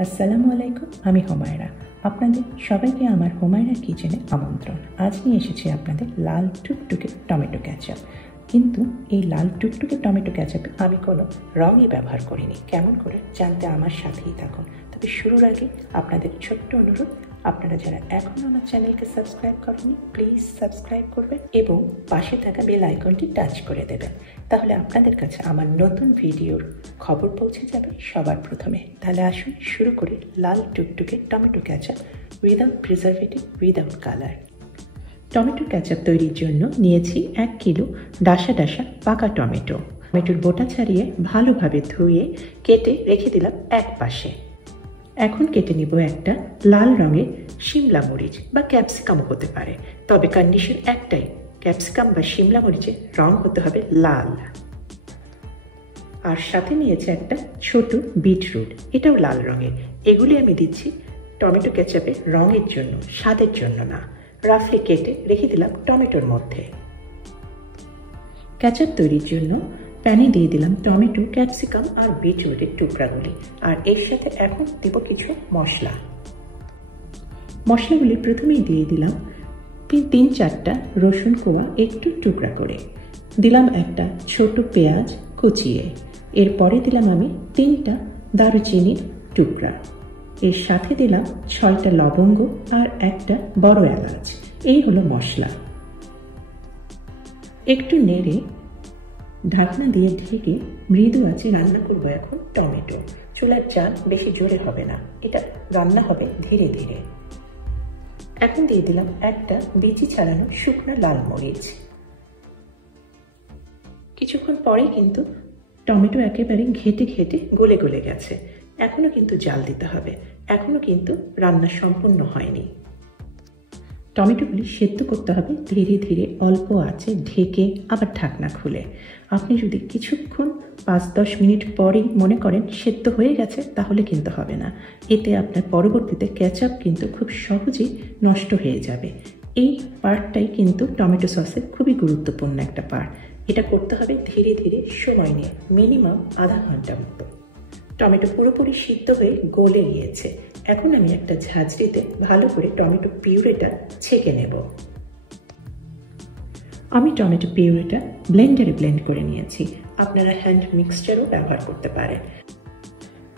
আসসালামু আলাইকুম, আমি হোমায়রা। আপনাদের সবাইকে আমার হোমায়রা কিচেনে আমন্ত্রণ। আজ নিয়ে এসেছি আপনাদের লাল টুকটুকে টমেটো ক্যাচাপ। কিন্তু এই লাল টুকটুকে টমেটো ক্যাচাপে আমি কোনো রঙই ব্যবহার করিনি। কেমন করে জানতে আমার সাথেই থাকুন। তবে শুরুর আগে আপনাদের ছোট্ট অনুরোধ, আপনারা যারা এখনও আমার চ্যানেলকে সাবস্ক্রাইব করেননি প্লিজ সাবস্ক্রাইব করবেন এবং পাশে থাকা বেল আইকনটি টাচ করে দেবেন। তাহলে আপনাদের কাছে আমার নতুন ভিডিওর খবর পৌঁছে যাবে সবার প্রথমে। তাহলে আসুন শুরু করি লাল টুকটুকে tomato ketchup without preservative, without colour. Tomato ketchup তৈরির জন্য নিয়েছি 1 কিলো ডাসা ডাসা পাকা টমেটো। টমেটোর বোটা ছাড়িয়ে ভালোভাবে ধুয়ে কেটে রেখে দিলাম এক পাশে। এখন কেটে নিব একটা লাল রঙের শিমলা মরিচ বা ক্যাপসিকামও হতে পারে, তবে কন্ডিশন একটাই, ক্যাপসিকাম বা শিমলা মরিচের রং হতে হবে লাল। আর সাথে নিয়েছে একটা ছোট বিটরুট, এটাও লাল রঙের। এগুলি আমি দিচ্ছি টমেটো ক্যাচাপের রঙের জন্য, স্বাদের জন্য না। রাফলি কেটে রেখে দিলাম টমেটোর মধ্যে। ক্যাচাপ তৈরির জন্য প্যানে দিয়ে দিলাম টমেটো, ক্যাপসিকাম আর বিটরুটের টুকরাগুলি। আর এর সাথে এখন দেব কিছু মশলা। মশলাগুলি প্রথমেই দিয়ে দিলাম 3-4টা রসুন কোয়া একটু টুকরা করে, দিলাম একটা ছোট পেঁয়াজ কুচিয়ে, এরপরে দিলাম আমি 3টা দারুচিনির টুকরা, এর সাথে দিলাম 6টা লবঙ্গ আর একটা বড় এলাচ। এই হলো মশলা। একটু নেড়ে ঢাকনা দিয়ে ঢেকে মৃদু আঁচে রান্না করবো এখন টমেটো। চুলার জাল বেশি জোরে হবে না, এটা রান্না হবে ধীরে ধীরে। এখন দিয়ে দিলাম একটা বিচি ছাড়ানো শুকনো লাল মরিচ। কিছুক্ষণ পরে কিন্তু টমেটো একেবারে ঘেটে ঘেটে গলে গলে গেছে। এখনো কিন্তু জাল দিতে হবে, এখনো কিন্তু রান্না সম্পূর্ণ হয়নি। টমেটোগুলি সেদ্ধ করতে হবে ধীরে ধীরে, অল্প আঁচে ঢেকে আবার ঢাকনা খুলে। আপনি যদি কিছুক্ষণ 5-10 মিনিট পরেই মনে করেন সেদ্ধ হয়ে গেছে, তাহলে কিন্তু হবে না। এতে আপনার পরবর্তীতে ক্যাচাপ কিন্তু খুব সহজেই নষ্ট হয়ে যাবে। এই পার্টটাই কিন্তু টমেটো সসের খুবই গুরুত্বপূর্ণ একটা পার্ট। এটা করতে হবে ধীরে ধীরে সময় নিয়ে, মিনিমাম আধা ঘন্টা মতো। টমেটো পুরোপুরি সিদ্ধ হয়ে গলে গিয়েছে। এখন আমি একটা ঝাঁঝরিতে ভালো করে টমেটো পিউরেটা ছেঁকে নেব। আমি টমেটো পিউরেটা ব্লেন্ডারে ব্লেন্ড করে নিয়েছি, আপনারা হ্যান্ড মিক্সচারও ব্যবহার করতে পারেন।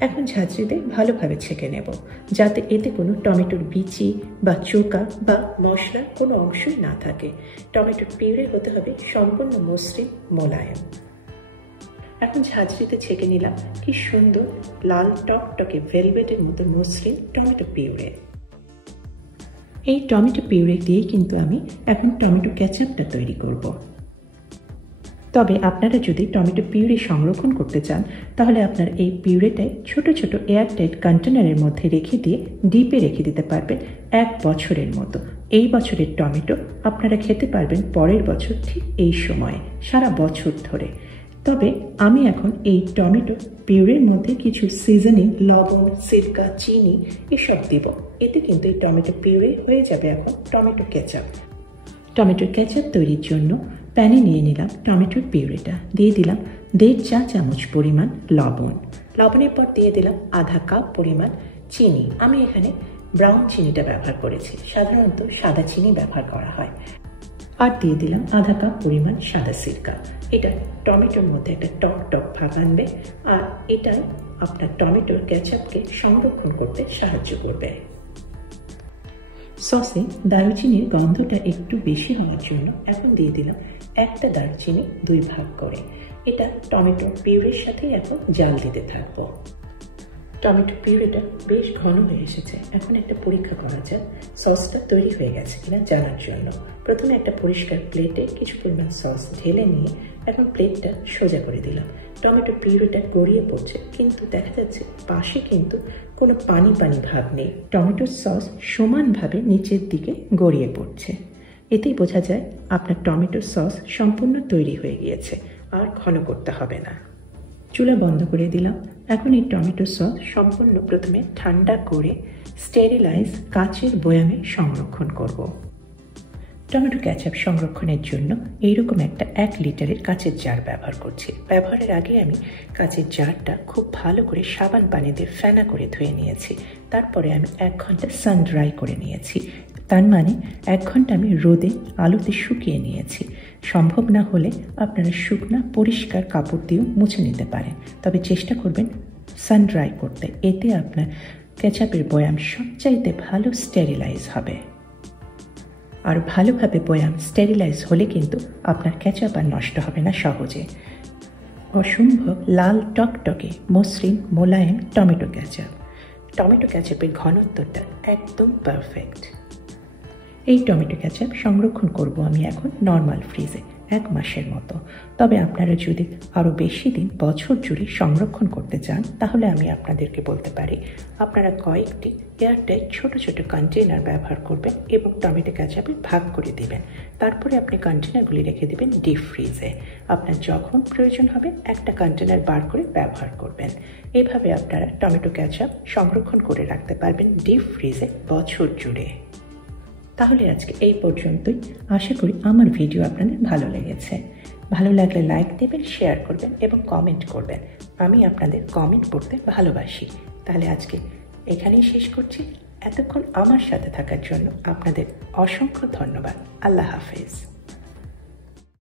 এখন ঝাঁঝরিতে ভালোভাবে ছেঁকে নেব, যাতে এতে কোনো টমেটোর বিচি বা চোকা বা মশলার কোনো অংশই না থাকে। টমেটোর পিউরে হতে হবে সম্পূর্ণ মসৃণ মোলায়েম। এখন ঝাঁঝরিতে ছেঁকে নিলাম কি সুন্দর লাল টকটকে ভেলভেটের মতো মসৃণ টমেটো পিউরে। এই টমেটো পিউরে দিয়েই কিন্তু আমি এখন টমেটো ক্যাচাপটা তৈরি করব। তবে আপনারা যদি টমেটো পিউরে সংরক্ষণ করতে চান, তাহলে আপনার এই পিউরেটাই ছোট ছোট এয়ারটাইট কন্টেনারের মধ্যে রেখে দিয়ে ডিপে রেখে দিতে পারবেন 1 বছরের মতো। এই বছরের টমেটো আপনারা খেতে পারবেন পরের বছর ঠিক এই সময়ে, সারা বছর ধরে। তবে আমি এখন এই টমেটো পিউরের মধ্যে কিছু সিজনিং, লবণ, সিরকা, চিনি এসব দিব। এতে কিন্তু এই টমেটো পিউরে হয়ে যাবে এখন টমেটো ক্যাচাপ। টমেটো ক্যাচাপ তৈরির জন্য প্যানে নিয়ে নিলাম টমেটোর পিউরেটা, দিয়ে দিলাম 1.5 চা চামচ পরিমাণ লবণ। লবণের পর দিয়ে দিলাম আধা কাপ পরিমাণ চিনি। আমি এখানে ব্রাউন চিনিটা ব্যবহার করেছি, সাধারণত সাদা চিনি ব্যবহার করা হয়। আর দিয়ে দিলাম আধা কাপ পরিমাণ সাদা সিরকা। এটা টমেটোর মধ্যে একটা টক টক ভাব আনবে, আর এটাই আপনার টমেটোর ক্যাচাপকে সংরক্ষণ করতে সাহায্য করবে। সসে দারুচিনির গন্ধটা একটু বেশি হওয়ার জন্য এখন দিয়ে দিলাম একটা দারচিনি 2 ভাগ করে। এটা টমেটো পিউরের সাথেই এখন জাল দিতে থাকবো। টমেটো পিউরেটা বেশ ঘন হয়ে এসেছে। এখন একটা পরীক্ষা করা যাক সসটা তৈরি হয়ে গেছে কিনা জানার জন্য। প্রথমে একটা পরিষ্কার প্লেটে কিছু পরিমাণ সস ঢেলে নিয়ে এখন প্লেটটা সোজা করে দিলাম। টমেটো পিউরেটা গড়িয়ে পড়ছে, কিন্তু দেখা যাচ্ছে পাশে কিন্তু কোনো পানি পানি ভাব নেই। টমেটোর সস সমানভাবে নিচের দিকে গড়িয়ে পড়ছে। এতেই বোঝা যায় আপনার টমেটোর সস সম্পূর্ণ তৈরি হয়ে গিয়েছে, আর ঘন করতে হবে না। চুলা বন্ধ করে দিলাম। এখন এই টমেটো সস সম্পূর্ণ প্রথমে ঠান্ডা করে স্টেরিলাইজ কাচের বয়ামে সংরক্ষণ করব। টমেটো ক্যাচাপ সংরক্ষণের জন্য এইরকম একটা 1 লিটারের কাচের জার ব্যবহার করছি। ব্যবহারের আগে আমি কাচের জারটা খুব ভালো করে সাবান পানি দিয়ে ফেনা করে ধুয়ে নিয়েছি। তারপরে আমি 1 ঘন্টা সান ড্রাই করে নিয়েছি। তার মানে 1 ঘন্টা আমি রোদে আলোতে শুকিয়ে নিয়েছি। সম্ভব না হলে আপনারা শুকনা পরিষ্কার কাপড় দিয়েও মুছে নিতে পারেন, তবে চেষ্টা করবেন সান ড্রাই করতে। এতে আপনার কেচাপের বয়াম সবচাইতে ভালো স্টেরিলাইজ হবে। আর ভালোভাবে বয়াম স্টেরিলাইজ হলে কিন্তু আপনার কেচাপ আর নষ্ট হবে না সহজে। অসম্ভব লাল টকটকে মসৃণ মোলায়েম টমেটো ক্যাচাপ। টমেটো ক্যাচাপের ঘনত্বটা একদম পারফেক্ট। এই টমেটো ক্যাচাপ সংরক্ষণ করব আমি এখন নর্মাল ফ্রিজে 1 মাসের মতো। তবে আপনারা যদি আরও বেশি দিন বছর জুড়ে সংরক্ষণ করতে চান তাহলে আমি আপনাদেরকে বলতে পারি আপনারা কয়েকটি এয়ারটাইট ছোট ছোট কন্টেনার ব্যবহার করবেন এবং টমেটো ক্যাচাপে ভাগ করে দেবেন। তারপরে আপনি কন্টেনারগুলি রেখে দেবেন ডিপ ফ্রিজে। আপনার যখন প্রয়োজন হবে একটা কন্টেনার বার করে ব্যবহার করবেন। এভাবে আপনারা টমেটো ক্যাচাপ সংরক্ষণ করে রাখতে পারবেন ডিপ ফ্রিজে বছর জুড়ে। তাহলে আজকে এই পর্যন্তই। আশা করি আমার ভিডিও আপনাদের ভালো লেগেছে। ভালো লাগলে লাইক দেবেন, শেয়ার করবেন এবং কমেন্ট করবেন। আমি আপনাদের কমেন্ট পড়তে ভালোবাসি। তাহলে আজকে এখানেই শেষ করছি। এতক্ষণ আমার সাথে থাকার জন্য আপনাদের অসংখ্য ধন্যবাদ। আল্লাহ হাফেজ।